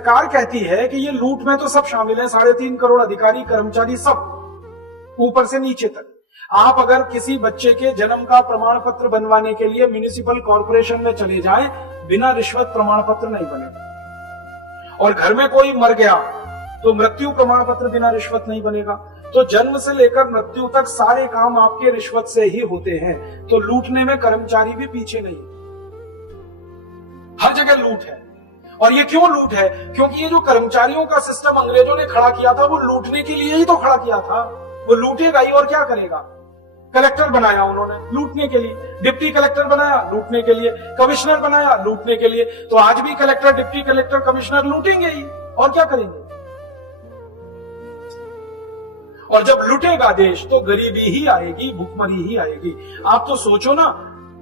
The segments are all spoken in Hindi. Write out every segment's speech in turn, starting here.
सरकार कहती है कि ये लूट में तो सब शामिल है, 3.5 करोड़ अधिकारी कर्मचारी सब ऊपर से नीचे तक। आप अगर किसी बच्चे के जन्म का प्रमाण पत्र बनवाने के लिए म्युनिसिपल कॉर्पोरेशन में चले जाएं, बिना रिश्वत प्रमाण पत्र नहीं बनेगा। और घर में कोई मर गया तो मृत्यु प्रमाण पत्र बिना रिश्वत नहीं बनेगा। तो जन्म से लेकर मृत्यु तक सारे काम आपके रिश्वत से ही होते हैं। तो लूटने में कर्मचारी भी पीछे नहीं, हर जगह लूट है। और ये क्यों लूट है? क्योंकि ये जो कर्मचारियों का सिस्टम अंग्रेजों ने खड़ा किया था, वो लूटने के लिए ही तो खड़ा किया था। वो लूटेगा ही और क्या करेगा? कलेक्टर बनाया उन्होंने लूटने के लिए, डिप्टी कलेक्टर बनाया लूटने के लिए, कमिश्नर बनाया लूटने के लिए। तो आज भी कलेक्टर, डिप्टी कलेक्टर, कमिश्नर लूटेंगे ही, और क्या करेंगे? और जब लुटेगा देश तो गरीबी ही आएगी, भूखमरी ही आएगी। आप तो सोचो ना,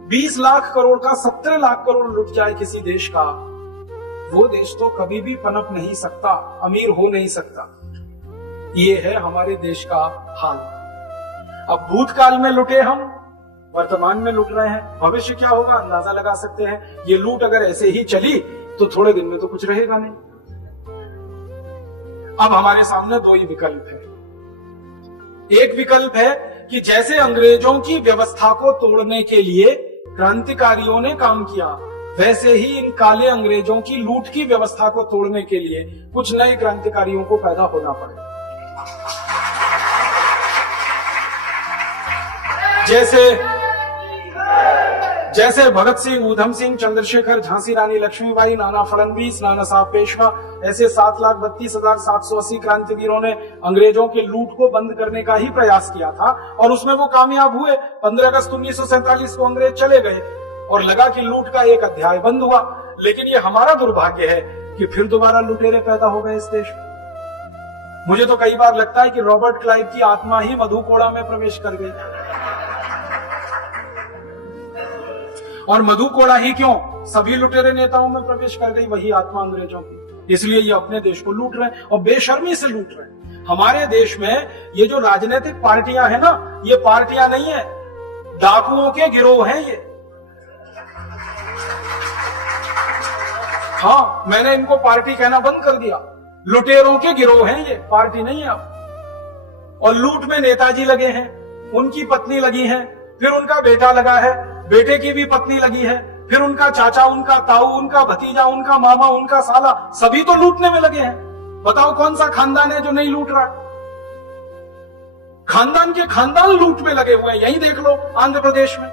20 लाख करोड़ का 17 लाख करोड़ लुट जाए किसी देश का, वो देश तो कभी भी पनप नहीं सकता, अमीर हो नहीं सकता। ये है हमारे देश का हाल। अब भूतकाल में लुटे हम, वर्तमान में लुट रहे हैं, भविष्य क्या होगा अंदाजा लगा सकते हैं। ये लूट अगर ऐसे ही चली तो थोड़े दिन में तो कुछ रहेगा नहीं। अब हमारे सामने दो ही विकल्प है। एक विकल्प है कि जैसे अंग्रेजों की व्यवस्था को तोड़ने के लिए क्रांतिकारियों ने काम किया, वैसे ही इन काले अंग्रेजों की लूट की व्यवस्था को तोड़ने के लिए कुछ नए क्रांतिकारियों को पैदा होना पड़े। जैसे भगत सिंह, ऊधम सिंह, चंद्रशेखर, झांसी रानी लक्ष्मीबाई, नाना फडणवीस, नाना साहब पेशवा, ऐसे 7,32,780 क्रांतिवीरों ने अंग्रेजों के लूट को बंद करने का ही प्रयास किया था, और उसमें वो कामयाब हुए। 15 अगस्त 1947 को अंग्रेज चले गए और लगा कि लूट का एक अध्याय बंद हुआ। लेकिन ये हमारा दुर्भाग्य है कि फिर दोबारा लुटेरे पैदा हो गए इस देश में। मुझे तो कई बार लगता है कि रॉबर्ट क्लाइव की आत्मा ही मधुकोड़ा में प्रवेश कर गई। और मधुकोड़ा ही क्यों, सभी लुटेरे नेताओं में प्रवेश कर गई वही आत्मा अंग्रेजों की। इसलिए ये अपने देश को लूट रहे हैं और बेशर्मी से लूट रहे हैं। हमारे देश में ये जो राजनीतिक पार्टियां हैं ना, ये पार्टियां नहीं है, डाकुओं के गिरोह हैं ये। हाँ, मैंने इनको पार्टी कहना बंद कर दिया। लुटेरों के गिरोह हैं ये, पार्टी नहीं है अब। और लूट में नेताजी लगे हैं, उनकी पत्नी लगी है, फिर उनका बेटा लगा है, बेटे की भी पत्नी लगी है, फिर उनका चाचा, उनका ताऊ, उनका भतीजा, उनका मामा, उनका साला, सभी तो लूटने में लगे हैं। बताओ कौन सा खानदान है जो नहीं लूट रहा? खानदान के खानदान लूट में लगे हुए हैं। यही देख लो आंध्र प्रदेश में।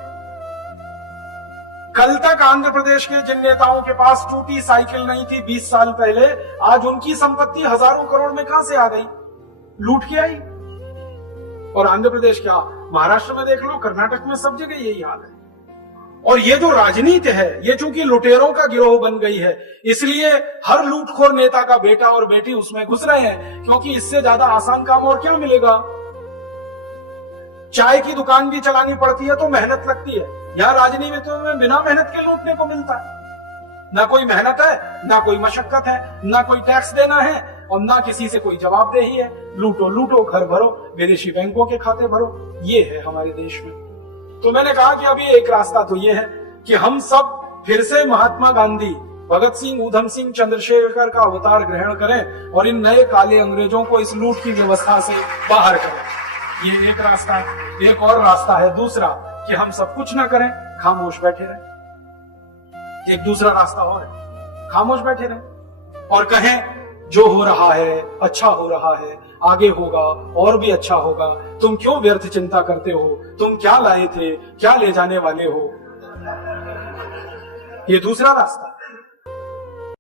कल तक आंध्र प्रदेश के जिन नेताओं के पास टूटी साइकिल नहीं थी 20 साल पहले, आज उनकी संपत्ति हजारों करोड़ में कहां से आ गई? लूट के आई। और आंध्र प्रदेश क्या, महाराष्ट्र में देख लो, कर्नाटक में, सब जगह यही हाल है। और ये जो राजनीति है, ये चूंकि लुटेरों का गिरोह बन गई है, इसलिए हर लूटखोर नेता का बेटा और बेटी उसमें घुस रहे हैं, क्योंकि इससे ज्यादा आसान काम और क्या मिलेगा? चाय की दुकान भी चलानी पड़ती है तो मेहनत लगती है, यहाँ राजनीति में बिना मेहनत के लूटने को मिलता है। ना कोई मेहनत है, ना कोई मशक्कत है, ना कोई टैक्स देना है, और ना किसी से कोई जवाबदेही है। लूटो लूटो, घर भरो, विदेशी बैंकों के खाते भरो, ये है हमारे देश में। तो मैंने कहा कि अभी एक रास्ता तो ये है कि हम सब फिर से महात्मा गांधी, भगत सिंह, ऊधम सिंह, चंद्रशेखर का अवतार ग्रहण करें और इन नए काले अंग्रेजों को इस लूट की व्यवस्था से बाहर करें। ये एक रास्ता है। एक और रास्ता है दूसरा, कि हम सब कुछ ना करें, खामोश बैठे रहें। एक दूसरा रास्ता और है, खामोश बैठे रहें और कहें जो हो रहा है अच्छा हो रहा है, आगे होगा और भी अच्छा होगा, तुम क्यों व्यर्थ चिंता करते हो, तुम क्या लाए थे, क्या ले जाने वाले हो। ये दूसरा रास्ता।